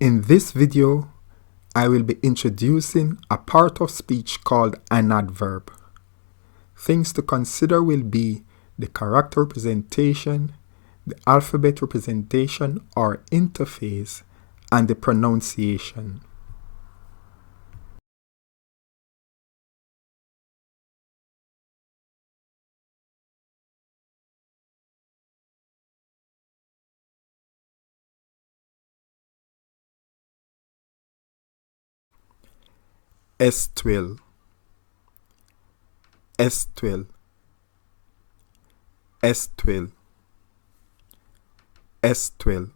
In this video, I will be introducing a part of speech called an adverb. Things to consider will be the character representation, the alphabet representation or interface, and the pronunciation. Estwil, estwil, estwil, estwil.